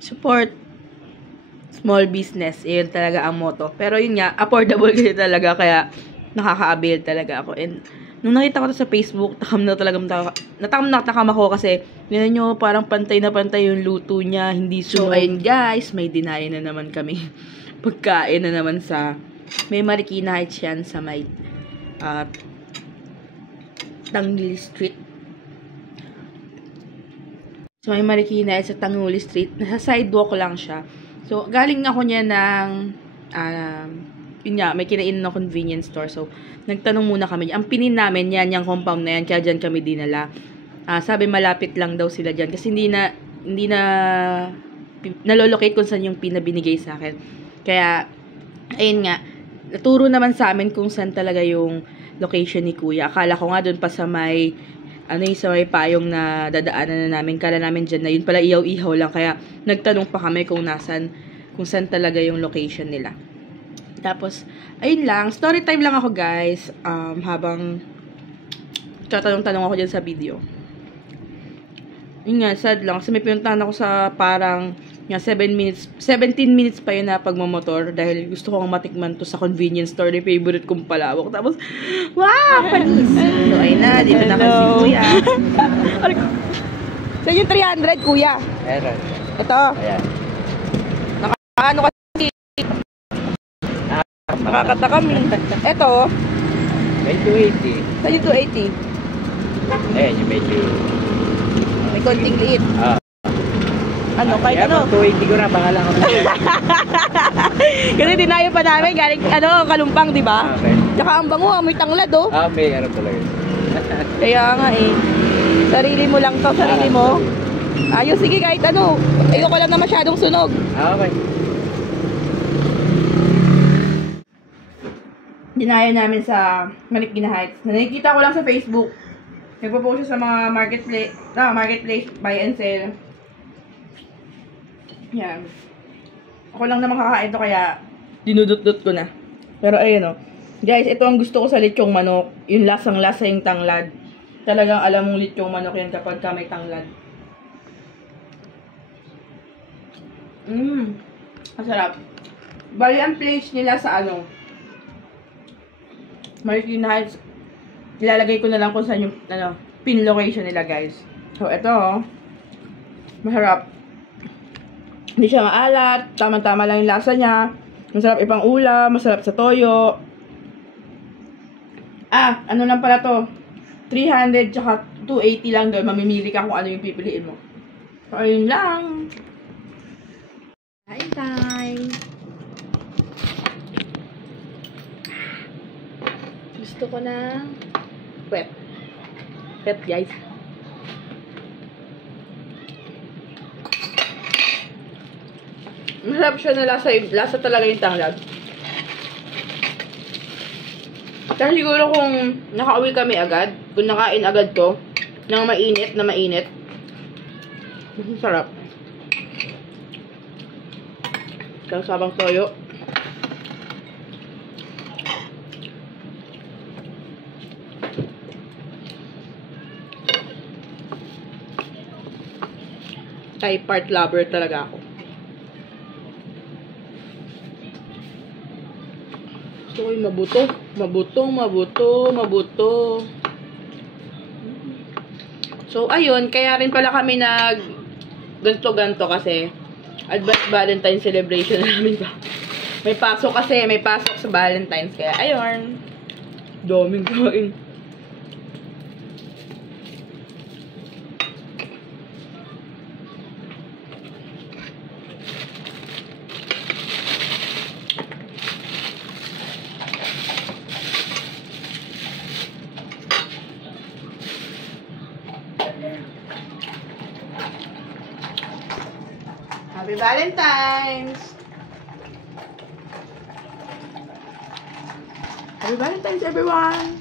support small business. Yun talaga ang motto. Pero yun nga, affordable kasi talaga, kaya nakaka-avail talaga ako. And nung nakita ko to sa Facebook, natakam ako kasi yun nyo, parang pantay na pantay yung luto niya, hindi sunog. So, ayun guys, may dinaya na naman kami. Pagkain na naman sa may Marikina Heights yan sa may Tanguli Street. So, may Marikina Heights sa Tanguli Street. Nasa sidewalk lang siya. So, galing ako niya ng yun nga, may kinainan na convenience store. So, nagtanong muna kami. Ang pinin namin, yan, yung compound na yan. Kaya dyan kami dinala. Sabi, malapit lang daw sila dyan. Kasi hindi na nalolocate kung saan yung pinabinigay sa akin. Kaya, ayun nga, naturo naman sa amin kung saan talaga yung location ni Kuya. Akala ko nga doon pa sa may, sa may payong na dadaanan na namin. Kala namin dyan na yun pala ihaw-ihaw lang. Kaya, nagtanong pa kami kung saan talaga yung location nila. Tapos, ayun lang. Story time lang ako, guys. Habang tatanong-tanong ako dyan sa video. Yun nga, sad lang. Kasi may pinuntahan ako sa parang 17 minutes pa yun na pagmamotor. Dahil gusto kong matikman to sa convenience store. Yung favorite kong palawak. Tapos, wow! Panis! So, ayun na. Dito na kasi Kuya. Saan yung 300, Kuya? Meron. Ito. Ayan. Ano kasi? Nakakatakam. Ito. May 280. Saan yung 280? Ayan, yung medyo... May konting liit. Ano, kahit kaya ano? 280 ko na, pangalan ko na. Kasi dinayo pa namin, galing, Kalumpang, di ba? Okay. Tsaka ang bango, may tanglad, oh. May ano talaga. Kaya nga, eh. Sarili mo lang to, sarili mo. Ayos, sige, kahit ano. Ayoko lang na masyadong sunog. Okay. Dinaya namin sa Marikina Heights. Nakikita ko lang sa Facebook. Nagpo-post siya sa mga marketplace, buy and sell. Yan. Ako lang naman kakain to, kaya dinudot-dot ko na. Pero ayun, oh. Guys, ito ang gusto ko sa lechong manok. Yung lasang-lasa yung tanglad. Talagang alam mong lechong manok yan kapag may tanglad. Masarap. Bali ang place nila sa Marikina Heights. Ilalagay ko na lang kung saan yung pin location nila, guys. So, ito, masarap. Hindi siya maalat. Tama-tama lang yung lasa niya. Masarap ipang ulam. Masarap sa toyo. Ano lang pala to? 300 tsaka 280 lang doon. Mamimili ka kung ano yung pipiliin mo. So, ayun lang. Kain time. Gusto ko na pet, guys. Masarap siya na lasa talaga yung tanglad. Kasi siguro kung nakauwi kami agad, kung nakain agad to, ng mainit, masarap. Kasabang toyo. Thai part lover talaga ako. Gusto ko yung mabuto. So, ayun. Kaya rin pala kami ganto kasi advanced Valentine's celebration namin ba. May pasok sa Valentine's. Kaya, ayun. Daming kain. Happy Valentine's! Happy Valentine's, everyone!